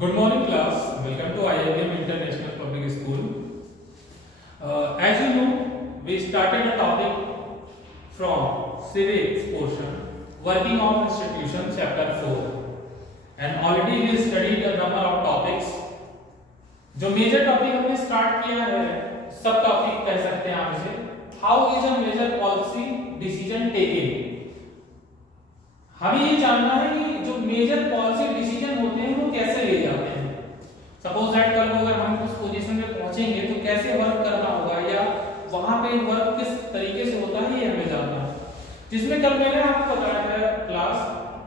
Good morning, class. Welcome to IIM International Public School. As you know, we started a topic from civics portion, working on institution, chapter 4, and already we studied a number of topics. जो major topic हमने start किया है, sub topic कह सकते हैं आप इसे, how is a major policy decision taking. हमें ये जानना है कि जो मेजर पॉलिसी डिसीजन होते हैं वो कैसे लिए जाते हैं। सपोज दैट कल अगर हम उस पोजीशन में पहुंचेंगे तो कैसे वर्क करना होगा या वहां पे वर्क किस तरीके से होता है ये हमें जानना है। जिसमें कल मैंने आपको बताया था क्लास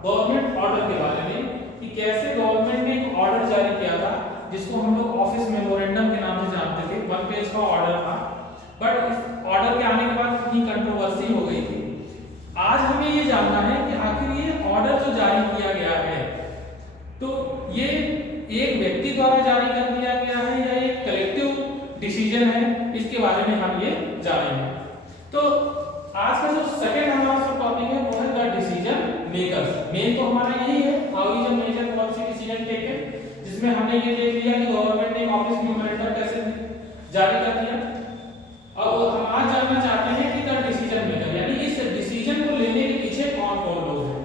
गवर्नमेंट ऑर्डर के बारे में कि कैसे गवर्नमेंट ने एक ऑर्डर जारी किया था जिसको हम लोग ऑफिस मेमोरेंडम के नाम से जानते थे। 1 पेज का ऑर्डर था, बट इस ऑर्डर के आने के बाद कितनी कंट्रोवर्सी हो गई थी। आज हमें ये जानना है कि आखिर ये ऑर्डर जो जारी किया गया है तो ये एक व्यक्ति द्वारा जारी कर दिया गया है या एक कलेक्टिव डिसीजन है, इसके बारे में हम ये जानेंगे। तो आज का जो सेकंड हमारा सब टॉपिक है वो है द डिसीजन मेकर्स। मेन तो हमारा यही है how is a major policy decision taken, जिसमें हमने ये देख लिया कि गवर्नमेंट ने ऑफिस मेमोरेंडम कैसे जारी कर दिया। अब हम आज जानना चाहते हैं कि द डिसीजन मेकर यानी इस डिसीजन को लेने के पीछे कौन कौन लोग हैं।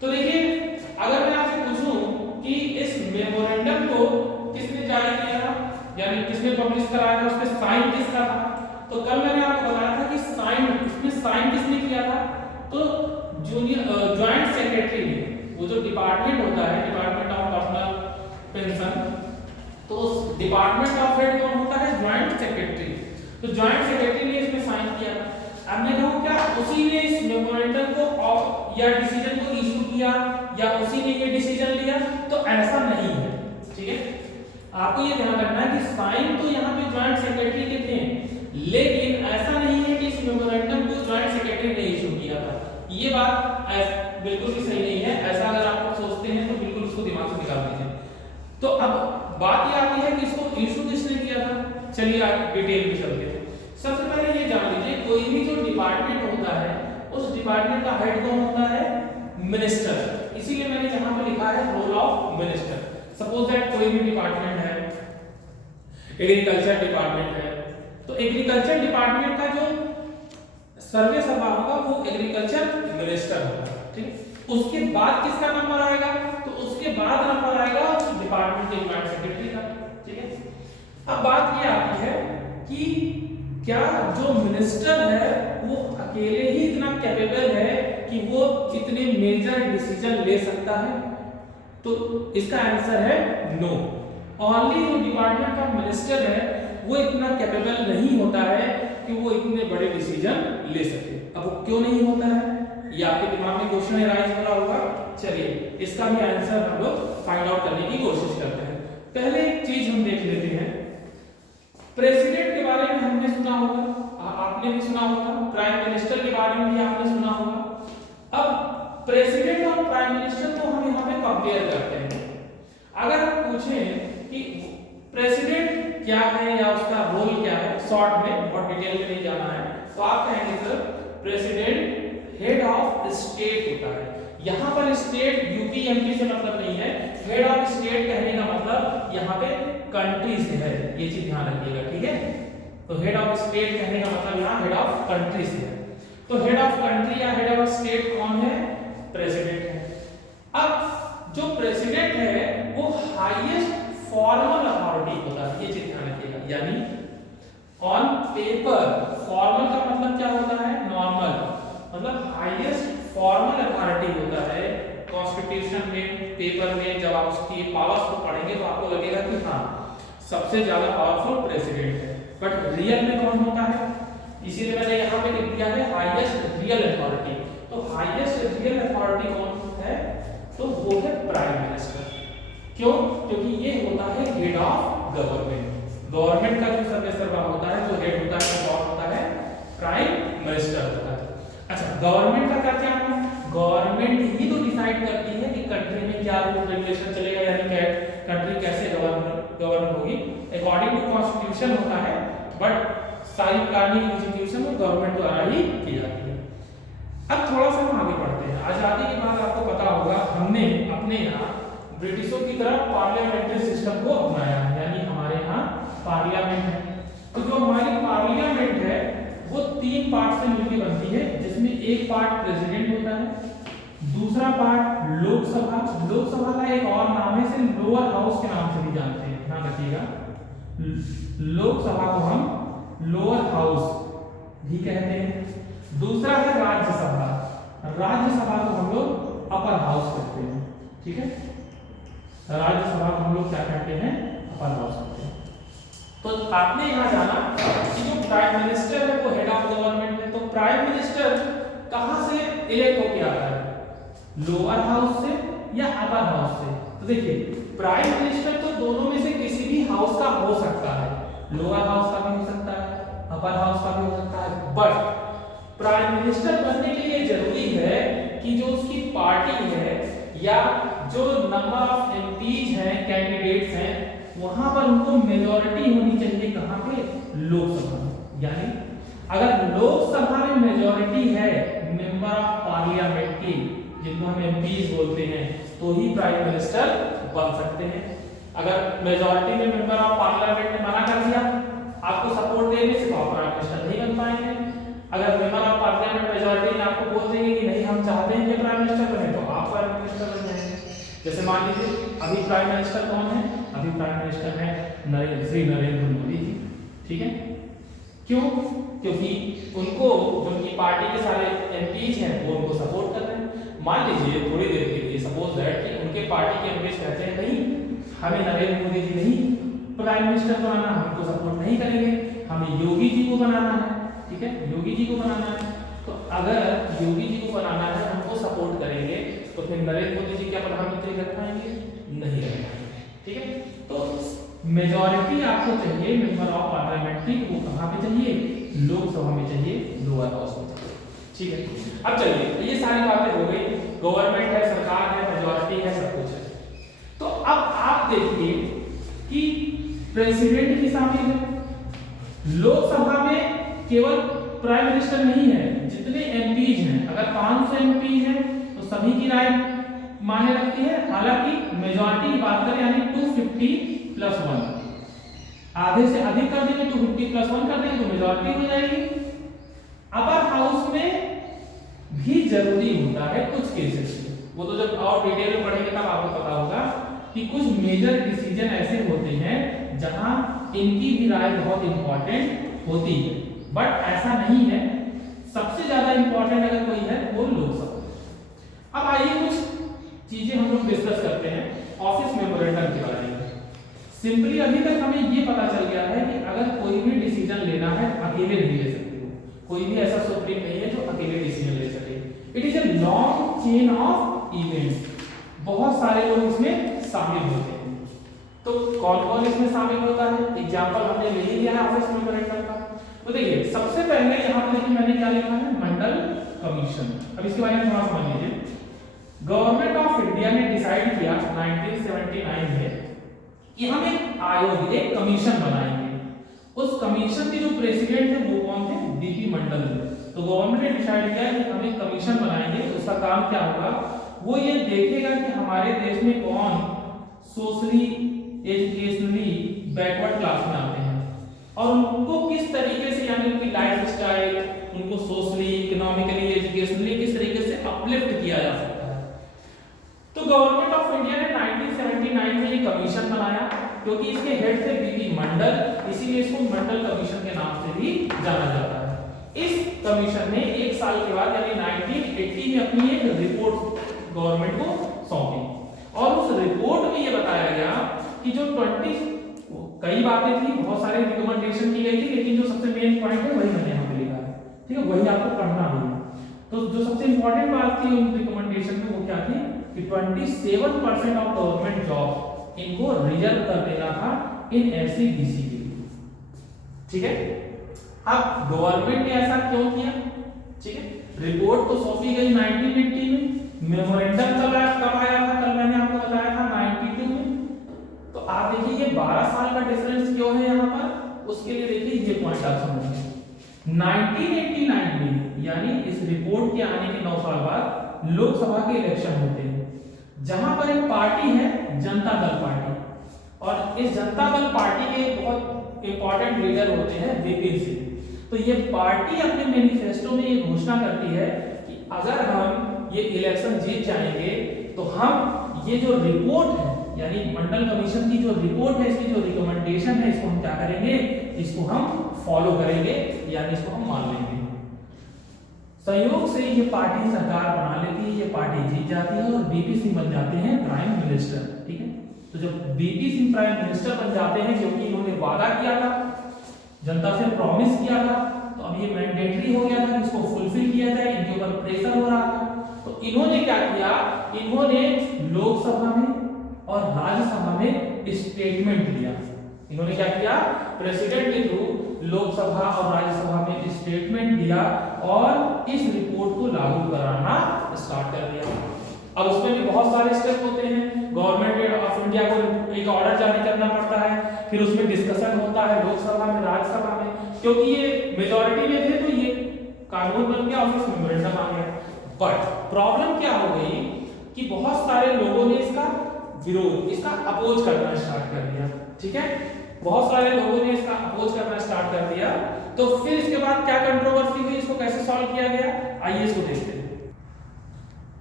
तो देखिए, अगर मैं आपसे पूछूं कि इस मेमोरेंडम को किसने जारी किया था यानी किसने पब्लिश कराया था, उसके साइन किसका था, तो कल मैंने आपको बताया था कि इसमें साइन किसने किया था। तो जूनियर जॉइंट सेक्रेटरी ने, वो जो डिपार्टमेंट होता है डिपार्टमेंट ऑफ पर्सनल पेंशन, तो उस डिपार्टमेंट का हेड कौन होता है, जॉइंट सेक्रेटरी। तो जॉइंट सेक्रेटरी ने इसमें साइन किया। अब मैं कहूं क्या उसी ने इस मेमोरेंडम को या डिसीजन को इशू किया या उसी ने ये डिसीजन लिया, तो ऐसा नहीं है। ठीक है, आपको ये ध्यान रखना है कि साइन तो यहाँ पे जॉइंट सेक्रेटरी के थे, लेकिन ऐसा नहीं है कि इस मेमोरेंडम को जॉइंट सेक्रेटरी ने इशू किया था। ये बात बिल्कुल भी सही नहीं है। ऐसा अगर आप सोचते हैं तो बिल्कुल उसको दिमाग से निकाल दीजिए। तो अब बात ये आती है कि इसको इशू किसने किया था। चलिए आप डिटेल में चलते हैं। सबसे पहले ये जान लीजिए, कोई भी जो डिपार्टमेंट होता है उस डिपार्टमेंट का हेड कौन होता है, मिनिस्टर। इसीलिए मैंने यहां पे लिखा है role of minister. Suppose that कोई भी डिपार्टमेंट है, एग्रीकल्चर डिपार्टमेंट है, तो एग्रीकल्चर डिपार्टमेंट का जो सर्वे सभा होगा वो एग्रीकल्चर मिनिस्टर होगा। ठीक, उसके बाद किसका नंबर आएगा, तो उसके बाद नंबर आएगा उस डिपार्टमेंट के जॉइंट सेक्रेटरी का। ठीक है, अब बात ये आती है कि क्या जो मिनिस्टर है वो अकेले ही इतना कैपेबल है कि वो इतने मेजर डिसीजन ले सकता है, तो इसका आंसर है नो। ओनली जो डिपार्टमेंट का मिनिस्टर है वो इतना कैपेबल नहीं होता है कि वो इतने बड़े डिसीजन ले सके। अब वो क्यों नहीं होता है, ये आपके दिमाग में क्वेश्चन अराइज हो रहा होगा। चलिए इसका भी आंसर हम लोग फाइंड आउट करने की कोशिश करते हैं। पहले एक चीज हम देख लेते हैं, प्रेसिडेंट के बारे में हमने सुना होगा, आपने भी सुना होगा, प्राइम मिनिस्टर के बारे में भी आपने सुना होगा। अब प्रेसिडेंट और प्राइम मिनिस्टर को हम यहाँ पे कंपेयर करते हैं। अगर आप पूछें कि प्रेसिडेंट क्या है या उसका रोल क्या है, शॉर्ट में, बहुत डिटेल में नहीं जाना है, तो आप कहेंगे sir president head of state होता है। यहाँ पर स्टेट यूपी एमपी से मतलब नहीं है, हेड ऑफ स्टेट कहने का मतलब यहाँ पे कंट्री से है, ये चीज ध्यान रखिएगा। ठीक है, तो हेड ऑफ स्टेट कहने का मतलब यहाँ हेड ऑफ कंट्री से है। तो हेड ऑफ कंट्री या हेड ऑफ स्टेट कौन है, प्रेसिडेंट है। अब जो प्रेसिडेंट है वो हाईएस्ट फॉर्मल अथॉरिटी होता है, ये चीज ध्यान रखिएगा। यानी ऑन पेपर, फॉर्मल का मतलब क्या होता है, नॉर्मल, मतलब हाईएस्ट फॉर्मल अथॉरिटी होता है। कॉन्स्टिट्यूशन में, पेपर में जब आप उसकी पावर्स को पढ़ेंगे तो आपको लगेगा कि हाँ सबसे ज्यादा पावरफुल प्रेसिडेंट है, बट रियल में कौन होता है, इसीलिए मैंने यहाँ पे लिख दिया है हाईएस्ट रियल अथॉरिटी। तो हाईएस्ट रियल अथॉरिटी कौन है, तो वो है प्राइम मिनिस्टर। क्यों, क्योंकि ये होता है हेड ऑफ गवर्नमेंट। गवर्नमेंट का जो सर्वेसर्वा होता है, जो हेड होता है, कौन होता है, प्राइम मिनिस्टर होता है। अच्छा, गवर्नमेंट का क्या क्या है, गवर्नमेंट ही तो डिसाइड करती है कि कंट्री में क्या रूल रेगुलेशन चलेगा, यानी कंट्री कैसे गवर्न होगी। अकॉर्डिंग टू कॉन्स्टिट्यूशन होता है, बट सारी प्लानिंग एग्जीक्यूशन में गवर्नमेंट द्वारा ही की जाती है। अब थोड़ा सा हम आगे बढ़ते हैं। आजादी के बाद आपको पता होगा हमने अपने यहाँ ब्रिटिशों की तरह पार्लियामेंट्री सिस्टम को अपनाया, यानी हमारे यहाँ पार्लियामेंट है। तो जो हमारी पार्लियामेंट है वो 3 पार्ट से मिलकर बनती है, जिसमें एक पार्ट प्रेसिडेंट होता है, दूसरा पार्ट लोकसभा, लोकसभा का एक और नाम है, इसे लोअर हाउस के नाम से भी जानते हैं, ध्यान रखिएगा। लोकसभा को हम लोअर हाउस भी कहते हैं। दूसरा है राज्यसभा, राज्यसभा को हम लोग अपर हाउस कहते हैं, ठीक है। राज्यसभा को हम लोग क्या कहते हैं, अपर हाउस कहते हैं। तो आपने यहाँ जाना कि जो प्राइम मिनिस्टर है वो हेड ऑफ गवर्नमेंट है, तो प्राइम मिनिस्टर कहाँ से इलेक्ट होके आता है, लोअर हाउस से या अपर हाउस से। तो देखिए प्राइम मिनिस्टर तो दोनों में से किसी भी हाउस का हो सकता है, लोअर हाउस का भी हो सकता है, अपर हाउस का भी हो सकता है, बट प्राइम मिनिस्टर बनने के लिए जरूरी है कि जो उसकी पार्टी है या जो नंबर ऑफ एमपीज हैं, कैंडिडेट्स हैं, वहां पर उनको मेजॉरिटी होनी चाहिए, कहां पे, लोकसभा में। यानी अगर लोकसभा में मेजॉरिटी है मेंबर ऑफ पार्लियामेंट की, जिनको हम एमपीज बोलते हैं, तो ही प्राइम मिनिस्टर बन सकते हैं। अगर मेजॉरिटी में मेंबर ऑफ पार्लियामेंट ने मना कर दिया आपको सपोर्ट देने से, तो आप प्राइम मिनिस्टर नहीं बन पाएंगे। अगर मेंबर ऑफ पार्लियामेंट मेजॉरिटी ने आपको बोल देंगे कि नहीं हम चाहते हैं कि प्राइम मिनिस्टर बने, तो आप प्राइम मिनिस्टर बन जाएंगे। जैसे मान लीजिए अभी प्राइम मिनिस्टर कौन है, अभी प्राइम मिनिस्टर है श्री नरेंद्र मोदी जी, ठीक है। क्यों? क्योंकि उनको जो उनकी पार्टी के सारे एमपीज हैं वो उनको सपोर्ट कर रहे हैं। मान लीजिए थोड़ी देर के लिए सपोज दैट कि उनके पार्टी के एमपीज कहते हैं नहीं हमें नरेंद्र मोदी जी नहीं प्राइम मिनिस्टर बनाना, हमको सपोर्ट नहीं करेंगे, हमें योगी जी को बनाना है, ठीक है, योगी जी को बनाना है। तो अगर योगी जी को बनाना है, हमको सपोर्ट करेंगे, तो फिर नरेंद्र मोदी जी क्या प्रधानमंत्री रख पाएंगे, नहीं रख पाएंगे, ठीक है। तो मेजॉरिटी आपको चाहिए मेंबर ऑफ पार्लियामेंट की, वो कहां पे चाहिए, लोकसभा में चाहिए, लोअर हाउस में चाहिए, ठीक है। अब चलिए ये सारी बातें हो गई, गवर्नमेंट है, सरकार है, मेजॉरिटी है, सब कुछ है। तो अब आप देखिए कि प्रेसिडेंट भी शामिल है, लोकसभा में केवल प्राइम मिनिस्टर नहीं है, जितने एमपीज हैं, अगर 500 एमपीज हैं तो सभी की राय मायने रखती है। हालांकि मेजॉरिटी की बात करें यानी 250+1, आधे से अधिक कर देंगे 250+1 कर देंगे तो मेजॉरिटी हो जाएगी। अपर हाउस में भी जरूरी होता है कुछ केसेस में, वो तो जब और डिटेल में पढ़ेंगे तब आपको पता होगा कि कुछ मेजर डिसीजन ऐसे होते हैं जहां इनकी भी राय बहुत इंपॉर्टेंट होती है, बट ऐसा नहीं है। सबसे ज्यादा इंपॉर्टेंट अगर कोई है वो लोकसभा। अब आइए कुछ चीजें हम लोग डिस्कस करते हैं ऑफिस मेमोरेंडम के बारे में। सिंपली अभी तक हमें ये पता चल गया है कि अगर कोई भी डिसीजन लेना है अकेले नहीं ले सकते हो, कोई भी ऐसा सुप्रीम नहीं है जो अकेले डिसीजन ले सके। It is a long chain of events, बहुत सारे लोग इसमें शामिल होते हैं। तो कौन कौन इसमें शामिल होता है, एग्जांपल हमने ले ही लिया है ऑफिस मेमोरेंडम का। तो देखिए सबसे पहले यहाँ पर देखिए मैंने क्या लिखा है, मंडल कमीशन। अब इसके बारे में थोड़ा समझ लीजिए। गवर्नमेंट ऑफ इंडिया ने डिसाइड किया 1979 में कि हम एक आयोग, एक कमीशन बनाएंगे। उस कमीशन के जो प्रेसिडेंट थे वो कौन थे, डीपी मंडल थे। तो गवर्नमेंट ने डिसाइड किया कि हम एक कमीशन बनाएंगे, उसका काम क्या होगा, वो ये देखेगा कि हमारे देश में कौन सोशली एजुकेशनली बैकवर्ड क्लास में आते हैं और उनको किस तरीके से, यानी उनकी लाइफ स्टाइल, उनको सोशली, इकोनॉमिकली, एजुकेशनली किस तरीके से अपलिफ्ट किया जा सकता है। तो गवर्नमेंट ऑफ इंडिया ने 1979 में ये कमीशन बनाया, क्योंकि इसके हेड थे बीपी मंडल, इसीलिए इसको मंडल कमीशन के नाम से भी जाना जाता है। इस कमीशन ने एक साल के बाद यानी 1980 में अपनी एक रिपोर्ट गवर्नमेंट को सौंपी और उस रिपोर्ट में ये बताया गया कि जो 20 कई बातें थी, बहुत सारे रिकमेंडेशन की गई थी, लेकिन जो सबसे मेन पॉइंट है वही मैंने यहाँ पे लिखा है, ठीक है, वही आपको पढ़ना भी है। तो जो सबसे इंपॉर्टेंट बात थी उन रिकमेंडेशन में वो क्या थी कि 27% ऑफ गवर्नमेंट जॉब इनको रिजर्व कर देना था इन एससी-बीसी के लिए, ठीक है। अब गवर्नमेंट ने ऐसा क्यों किया, ठीक है, रिपोर्ट तो सौंपी गई 1980 में, मेमोरेंडम कब आया था, कल मैंने आपको बताया था 92 में। तो आप देखिए ये 12 साल का डिफरेंस क्यों है यहाँ पर, उसके लिए देखिए ये पॉइंट आप समझिए। 1989 में यानी इस रिपोर्ट के आने के 9 साल बाद लोकसभा के इलेक्शन होते हैं। जहां पर एक पार्टी है जनता दल पार्टी, और इस जनता दल पार्टी के बहुत इंपॉर्टेंट लीडर होते हैं वीपी सिंह। तो ये पार्टी अपने मैनिफेस्टो में ये घोषणा करती है कि अगर हम ये इलेक्शन जीत जाएंगे तो हम ये जो रिपोर्ट है, यानी मंडल कमीशन की जो रिपोर्ट है, इसकी जो रिकमेंडेशन है, इसको हम क्या करेंगे, इसको हम फॉलो करेंगे, यानी इसको हम मान लेंगे। संयोग से ये पार्टी सरकार बना लेती है, ये पार्टी जीत जाती है और बीपी सिंह बन जाते हैं प्राइम मिनिस्टर। ठीक है, तो जब बीपी सिंह प्राइम मिनिस्टर बन जाते हैं, क्योंकि इन्होंने वादा किया था, जनता से प्रॉमिस किया था, तो अब ये मैंडेटरी हो गया था कि इसको फुलफिल किया जाए, इनके ऊपर प्रेशर हो रहा था। तो इन्होंने क्या किया, इन्होंने लोकसभा में और राज्यसभा में स्टेटमेंट दिया। इन्होंने क्या किया, प्रेसिडेंट के थ्रू लोकसभा और राज्यसभा में स्टेटमेंट दिया और इस रिपोर्ट को लागू कराना स्टार्ट कर दिया। अब उसमें भी बहुत सारे स्टेप होते हैं, गवर्नमेंट ऑफ इंडिया को एक ऑर्डर जारी करना पड़ता है, फिर उसमें डिस्कशन होता है लोकसभा में, राज्यसभा में, क्योंकि ये मेजॉरिटी में थे तो ये कानून बन गया और फिर मेमोरेंडम आ गया। बट प्रॉब्लम क्या हो गई कि बहुत सारे लोगों ने इसका विरोध, इसका अपोज करना स्टार्ट कर दिया। ठीक है, बहुत सारे लोगों ने इसका अपोज करना स्टार्ट कर दिया। तो फिर इसके बाद क्या कंट्रोवर्सी हुई, इसको कैसे सॉल्व किया गया, आइए इसको देखते हैं।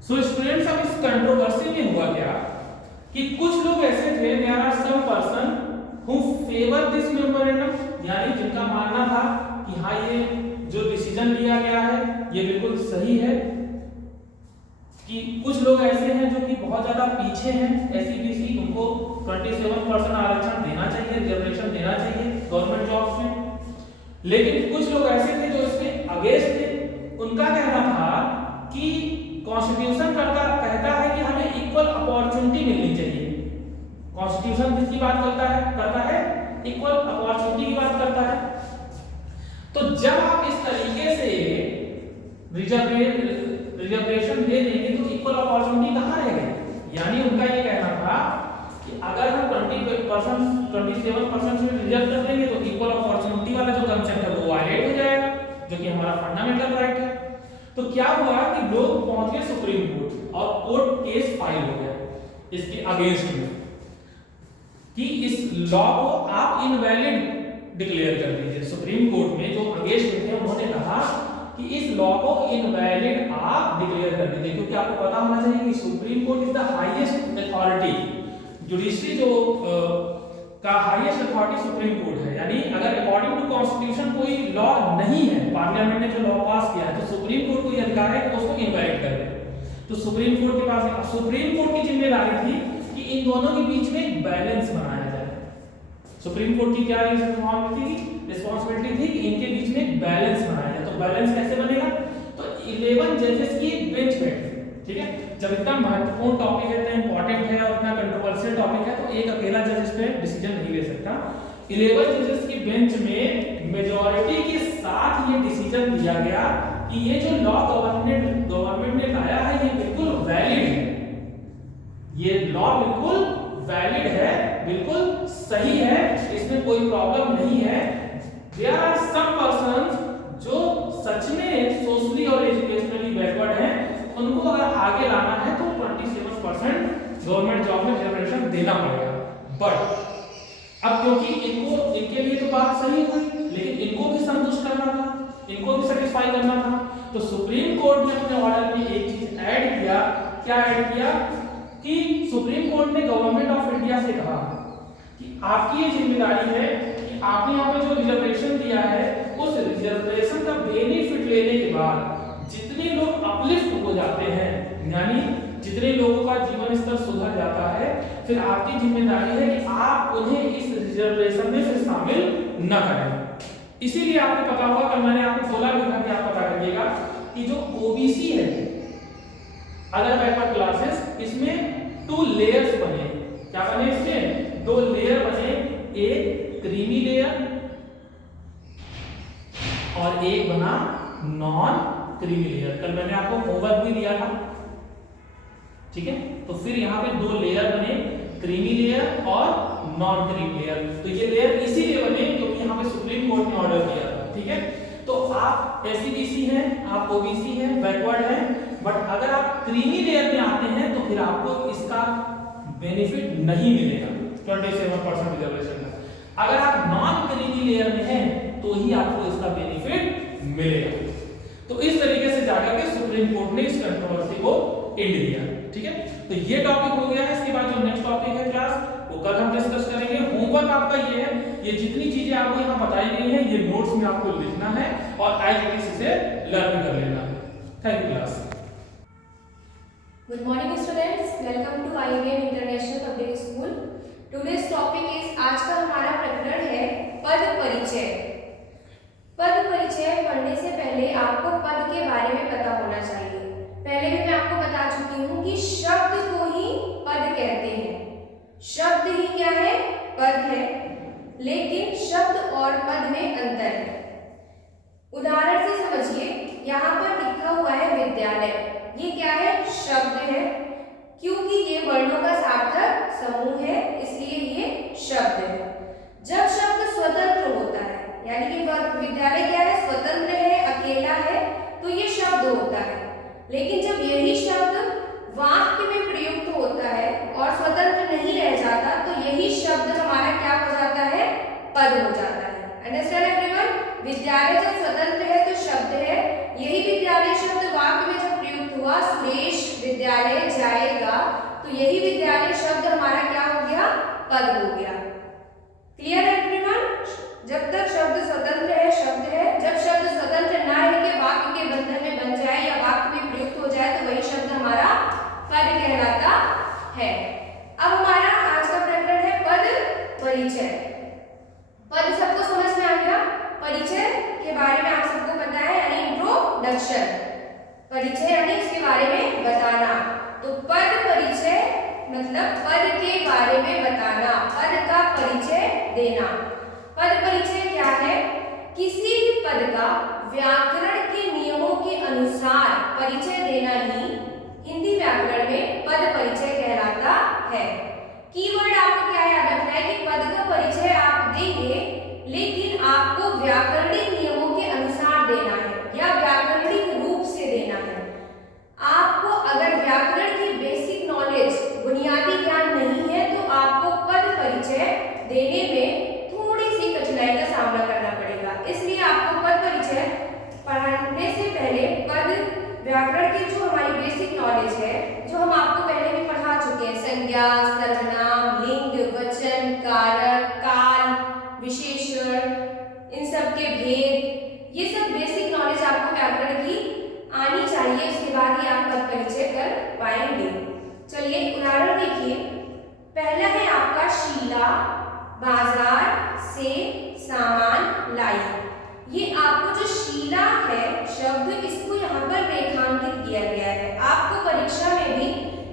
सो स्टूडेंट्स, अब इस कंट्रोवर्सी में हुआ क्या कि कुछ लोग ऐसे थे, there are some person who favour this memorandum, यानी जिनका मानना था कि हाँ ये जो डिसीजन लिया गया है ये बिल्कुल सही है, कि कुछ लोग ऐसे हैं जो कि बहुत ज्यादा पीछे हैं एसईबीसी, उनको 27% आरक्षण देना चाहिए, रिजर्वेशन देना चाहिए गवर्नमेंट जॉब्स में। लेकिन कुछ लोग ऐसे थे जो इसके अगेंस्ट थे, उनका कहना था कि कॉन्स्टिट्यूशन कहता है कि हमें इक्वल अपॉर्चुनिटी मिलनी चाहिए। कॉन्स्टिट्यूशन किसकी बात करता है इक्वल अपॉर्चुनिटी की बात करता है। तो जब आप इस तरीके से रिजर्वेशन दे देंगे तो इक्वल अपॉर्चुनिटी कहां रह गई, यानी उनका ये कहना था कि अगर हम 27% से रिजर्व कर देंगे तो इक्वल अपॉर्चुनिटी वाला जो कंसेप्ट है वो वायलेट हो जाएगा, जो कि हमारा फंडामेंटल राइट है। तो क्या हुआ कि लोग पहुंच गए सुप्रीम कोर्ट और कोर्ट केस फाइल हो गया इसके अगेंस्ट में कि इस लॉ को आप इनवैलिड डिक्लेयर कर दीजिए। सुप्रीम कोर्ट में जो अगेंस्ट थे उन्होंने कहा कि इस लॉ को इनवैलिड आप डिक्लेयर कर दीजिए, क्योंकि आपको पता होना चाहिए कि supreme court is the highest authority, judiciary जो का हाईएस्ट अथॉरिटी सुप्रीम कोर्ट है। यानी अगर अकॉर्डिंग टू कॉन्स्टिट्यूशन कोई लॉ नहीं है, पार्लियामेंट ने जो लॉ पास किया है, तो सुप्रीम कोर्ट को ये अधिकार है कि उसको इनवैलिड कर दे। तो सुप्रीम कोर्ट के पास, सुप्रीम कोर्ट की जिम्मेदारी थी कि इन दोनों के बीच में एक बैलेंस बनाया जाए। सुप्रीम कोर्ट की क्या रिस्पांसिबिलिटी थी कि इनके बीच में एक बैलेंस बनाया जाए। तो बैलेंस कैसे बनेगा, तो 11 जजेस की एक बेंच बैठे। ठीक है, जब इतना महत्वपूर्ण टॉपिक है, इतना इंपॉर्टेंट है और इतना कंट्रोवर्शियल टॉपिक है, तो एक अकेला जज इस पे डिसीजन नहीं ले सकता। 11 जजेस की बेंच में मेजॉरिटी के साथ ये डिसीजन दिया गया कि ये जो लॉ गवर्नमेंट ने लाया है ये बिल्कुल वैलिड है, ये लॉ बिल्कुल वैलिड है, बिल्कुल सही है, इसमें कोई प्रॉब्लम नहीं है। देयर आर सम पर्संस जो सच में सोशली और एजुकेशनली बैकवर्ड हैं, उनको अगर आगे लाना है तो 27% गवर्नमेंट जॉब में रिजर्वेशन देना पड़ेगा। बट अब क्योंकि इनके लिए तो बात सही हुई, लेकिन इनको भी संतुष्ट करना था, इनको भी सेटिस्फाई करना था, तो सुप्रीम कोर्ट ने अपने ऑर्डर में एक चीज ऐड किया। क्या ऐड किया कि सुप्रीम कोर्ट ने गवर्नमेंट ऑफ इंडिया से कहा कि आपकी ये जिम्मेदारी है कि आपने यहाँ पे जो रिजर्वेशन दिया है, उस रिजर्वेशन का बेनिफिट लेने के बाद जितने लोग अपलिफ्ट हो जाते हैं, यानी जितने लोगों का जीवन स्तर सुधर जाता है, फिर आपकी जिम्मेदारी है कि आप उन्हें इस रिजर्वेशन में फिर शामिल न करें। इसीलिए आपको पता होगा, कल मैंने आपको बोला भी था कि आप पता करिएगा कि जो ओबीसी है, अदर बैकवर्ड क्लासेस, इसमें 2 लेयर्स बने। क्या बने, इसमें 2 लेयर बने, एक क्रीमी लेयर और एक बना नॉन क्रीमी लेयर। कल मैंने आपको होमवर्क भी दिया था। ठीक है, तो फिर यहाँ पे 2 लेयर बने, क्रीमी लेयर और नॉन क्रीमी लेयर। तो ये लेयर इसीलिए बने क्योंकि यहाँ पे सुप्रीम कोर्ट ने ऑर्डर दिया था। ठीक है, तो आप एससीबीसी हैं, आप ओबीसी हैं, बैकवर्ड हैं, बट अगर आप क्रीमी लेयर में आते हैं तो फिर आपको इसका बेनिफिट नहीं मिलेगा 27% रिजर्वेशन का। अगर आप नॉन क्रीमी लेयर में हैं तो ही आपको इसका बेनिफिट मिलेगा। तो इस तरीके से जाकर के सुप्रीम कोर्ट ने इस कंट्रोवर्सी को एंड दिया। ठीक है, तो ये टॉपिक हो गया है। इसके बाद जो नेक्स्ट टॉपिक है क्लास वो कल हम डिस्कस करेंगे। होमवर्क आपका ये है, ये जितनी चीजें आपको यहाँ बताई गई हैं ये नोट्स में आपको लिखना है और एज इट इज इसे लर्न कर लेना है। Thank you class. Good morning students, welcome to IIM International Public School. Today's topic is, आज का हमारा प्रकरण है पद परिचय। पद परिचय पढ़ने से पहले आपको पद के बारे में पता होना चाहिए। पहले भी मैं आपको बता चुकी हूँ कि शब्द को ही पद कहते हैं। शब्द ही क्या है? पद है। लेकिन शब्द और पद में अंतर है। उदाहरण से समझिए, यहाँ पर लिखा हुआ है विद्यालय, ये क्या है? शब्द है। क्योंकि ये वर्णों का सार्थक समूह है इसलिए ये शब्द है। जब शब्द स्वतंत्र होता है, यानी कि विद्यालय क्या है? स्वतंत्र है, अकेला है, तो ये शब्द होता है। लेकिन जब यही शब्द वाक्य में प्रयुक्त होता है और स्वतंत्र नहीं रह जाता तो यही शब्द हमारा क्या हो जाता है? पद हो जाता है। Understand everyone? विद्यालय जब स्वतंत्र है तो शब्द है। यही विद्यालय शब्द वाक्य में जब प्रयुक्त हुआ, सुरेश विद्यालय जाएगा, तो यही विद्यालय शब्द हमारा क्या हो गया? पद हो गया। क्लियर है एवरीवन? जब तक शब्द स्वतंत्र है शब्द है, जब शब्द स्वतंत्र ना रह के वाक्य के बंधन में बन जाए या वाक्य में प्रयुक्त हो जाए तो वही शब्द हमारा पद कहलाता है। अब हमारा आज का प्रकरण है पद परिचय। पद सबको समझ में आ गया? परिचय के बारे में आप सबको पता है, यानी इंट्रोडक्शन। परिचय यानी इसके बारे में बताना। तो पद परिचय मतलब पद के बारे में बताना, पद का परिचय देना। पद परिचय क्या है? किसी भी पद का व्याकरण के नियमों के अनुसार परिचय देना ही हिंदी व्याकरण में पद परिचय कहलाता है। कीवर्ड आपको क्या याद रखना है कि पद का परिचय आप देंगे, लेकिन आपको व्याकरणिक नियमों के अनुसार देना है या व्याकरणिक रूप से देना है। आपको अगर व्याकरण की बेसिक नॉलेज, बुनियादी ज्ञान नहीं है तो आपको पद परिचय देने में थोड़ी सी कठिनाई का सामना करना पड़ेगा। इसलिए आपको पद परिचय पढ़ाने से पहले पद व्याकरण की जो हमारी बेसिक नॉलेज है, जो हम आपको पहले भी पढ़ा चुके हैं, संज्ञा, सर्वनाम, लिंग, वचन, कारक, काल, विशेषण, इन सब के भेद, ये सब बेसिक नॉलेज आपको व्याकरण की आनी चाहिए। उसके बाद ही आप पद परिचय कर पाएंगे। चलिए उदाहरण देखिए। पहला है आपका शीला बाजार से सामान लाई। ये आपको जो शीला है शब्द, इसको यहाँ पर रेखांकित किया गया है। आपको परीक्षा में भी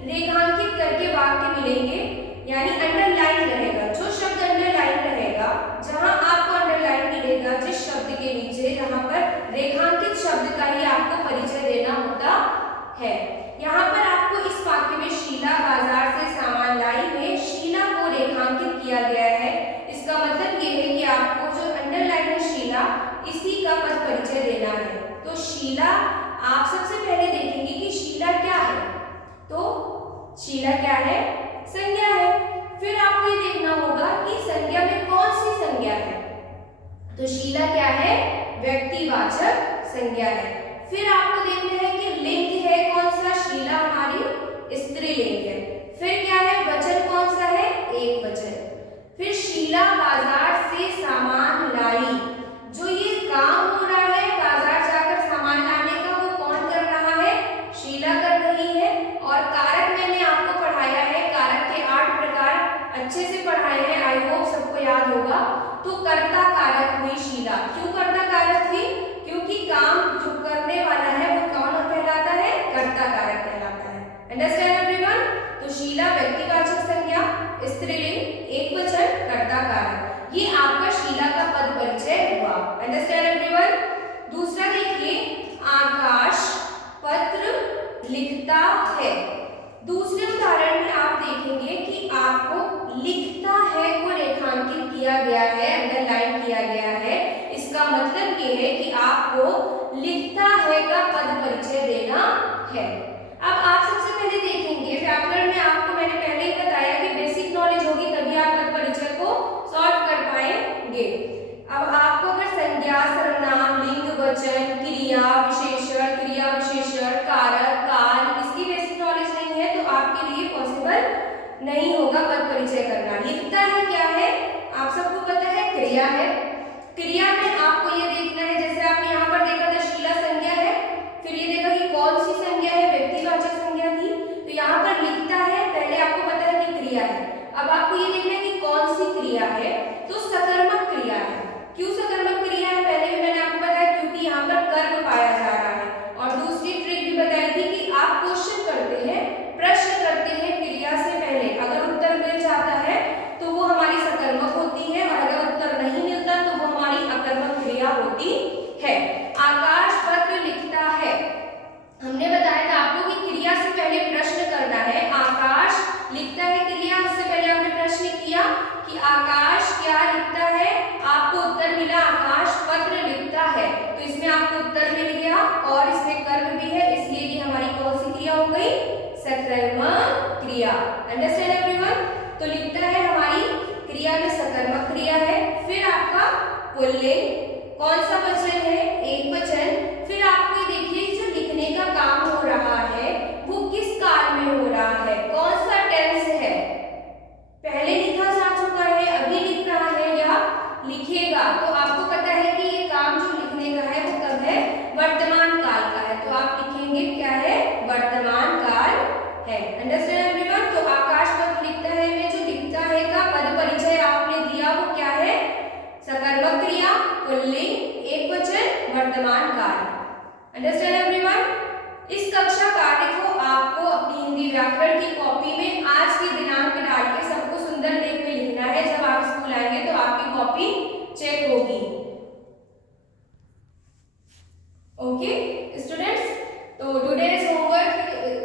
रेखांकित करके वाक्य मिलेंगे, यानी अंडरलाइन रहेगा। जो शब्द अंडरलाइन रहेगा, जहां आपको अंडरलाइन मिलेगा जिस शब्द के नीचे, यहाँ पर रेखांकित शब्द का ही आपको परिचय देना होता है। यहाँ पर आपको इस वाक्य में शीला बाजार से सामान लाई में शीला को रेखांकित किया गया है। इसका मतलब ये है कि आपको जो अंडरलाइन है शीला, इसी का पद परिचय देना है। तो शीला, आप सबसे पहले देखेंगे कि शीला क्या है। तो शीला क्या है? संज्ञा है। फिर आपको ये देखना होगा कि संज्ञा में कौन सी संज्ञा है। तो शीला क्या है? व्यक्तिवाचक संज्ञा है। फिर आपको देखना है कि लिंग है कौन सा? शीला हमारी स्त्रीलिंग है। फिर क्या है? वचन कौन सा है? एक वचन। फिर शीला बाजार से सामान लाई, जो ये काम हो रहा है बाजार जाकर सामान लाने का, वो कौन कर रहा है? शीला कर रही है। और कारक मैंने आपको पढ़ाया है, कारक के 8 प्रकार अच्छे से पढ़ाए हैं, आई होप सबको याद होगा। तो कर्ता कारक हुई शीला। क्यों कर्ता कारक थी? क्योंकि काम जो करने वाला है वो कौन कहलाता है? कर्ता कारक कहलाता है। Understand everyone? तो शीला व्यक्तिवाचक संज्ञा, स्त्रीलिंग, एक वचन, कर्ता कारक, ये आपका शीला का पद परिचय हुआ। Understand everyone? दूसरा देखिए, आकाश पत्र लिखता है। दूसरे उदाहरण में आप देखेंगे कि आपको लिखता है को रेखांकित किया गया है, अंडरलाइन किया गया है। इसका मतलब ये है कि आपको लिखता है का पद परिचय देना है। परिचय करना। लिखता है क्या है, आप सबको पता है क्रिया है। क्रिया में आपको ये देखना है, जैसे आपने यहाँ पर देखा था शीला संज्ञा है, फिर ये देखा कि कौन सी संज्ञा है, व्यक्तिवाचक संज्ञा थी। तो यहाँ पर लिखता है, पहले आपको पता है कि क्रिया है। अब आपको ये देखना है कि कौन सी क्रिया है, तो सकर्मक क्रिया है। क्यों सकर्मक क्रिया है, पहले भी मैंने आपको बताया क्योंकि यहाँ पर कर्म पाया जा रहा है। और दूसरी ट्रिक भी बताई थी कि आप क्वेश्चन करते हैं, प्रश्न करते हैं क्रिया से पहले, अगर उत्तर मिल जाता है तो वो हमारी सकर्मक होती है, और अगर उत्तर नहीं मिलता तो वो हमारी अकर्मक क्रिया होती है। आकाश पत्र लिखता है, हमने बताया था आपको कि क्रिया से पहले प्रश्न करना है। आकाश लिखता है क्रिया, उससे पहले आपने प्रश्न किया कि आकाश क्या लिखता है, आपको उत्तर मिला आकाश पत्र लिखता है। तो इसमें आपको उत्तर मिल गया और इसमें कर्म भी है, इसलिए ये हमारी कौन सी क्रिया हो गई, सकर्मक क्रिया। Understand everyone. तो लिखता है हमारी क्रिया में सकर्मक क्रिया है। फिर आपका पुल्लिंग, कौन सा वचन है, एक वचन। फिर आपको देखिए जो लिखने का काम हो रहा है वो किस काल में हो रहा है, कौन सा टेंस है, पहले लिखा जा चुका है, अभी लिख रहा है या लिखेगा। तो आपको पता है कि ये काम जो लिखने का है वो कब है, वर्तमान काल का है। तो आप लिखेंगे क्या है, वर्तमान काल है। Understand everyone. तो आकाश पत्र लिखता है में जो लिखता है का पद परिचय आपने दिया वो क्या है, सकर्मक क्रिया, पुल्लिंग, एक वचन, वर्तमान काल। Understand everyone. इस कक्षा कार्य को आपको अपनी हिंदी व्याकरण की कॉपी में आज के दिनांक डाल के सबको सुंदर लेख में लिखना है। जब आप स्कूल आएंगे तो आपकी कॉपी चेक होगी। ओके स्टूडेंट्स, तो टुडेज होमवर्क,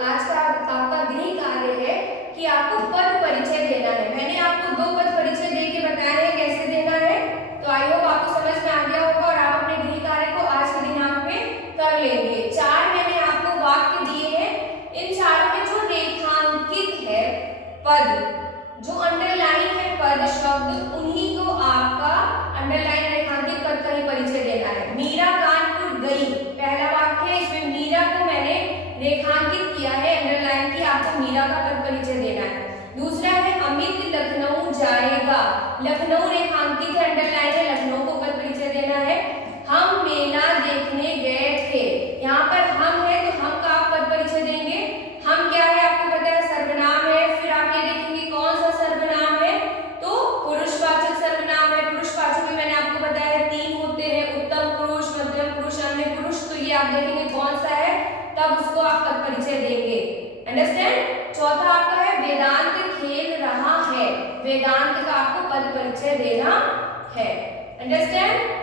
आज का आपका गृह कार्य है कि आपको पद परिचय देना है। मैंने आपको 2 पद परिचय दे के बताया है कैसे देना है, तो आई होप आपको समझ में आ गया होगा और आप अपने गृह कार्य को आज के दिनांक में कर लेंगे। 4 मैंने आपको वाक्य दिए हैं, इन 4 में जो रेखांकित है पद, जो अंडरलाइन है पद शब्द, उन्हीं को आपका अंडरलाइन रेखांकित पद का ही परिचय देना है। मीरा कानपुर गई, पहला वाक्य है, इसमें मीरा को मैंने रेखांकित किया है, अंडरलाइन की, आपको मीरा का पद परिचय देना है। दूसरा है अमित लखनऊ जाएगा, लखनऊ रेखांकित है, अंडरलाइन है, लखनऊ को पद परिचय देना है। हम मेला देखने गए थे, यहाँ पर हम है तो हम का पद परिचय देंगे। हम क्या है आपको पता है, सर्वनाम है। फिर आप ये देखेंगे कौन सा सर्वनाम है, तो पुरुषवाचक सर्वनाम है। पुरुषवाचक में मैंने आपको बताया 3 होते हैं, उत्तम पुरुष, मध्यम पुरुष, अन्य पुरुष। तो ये आप देखेंगे कौन सा है, तब उसको आप पद परिचय देंगे। अंडरस्टैंड। चौथा आपका है वेदांत खेल रहा है, वेदांत का आपको पद परिचय देना है। अंडरस्टैंड।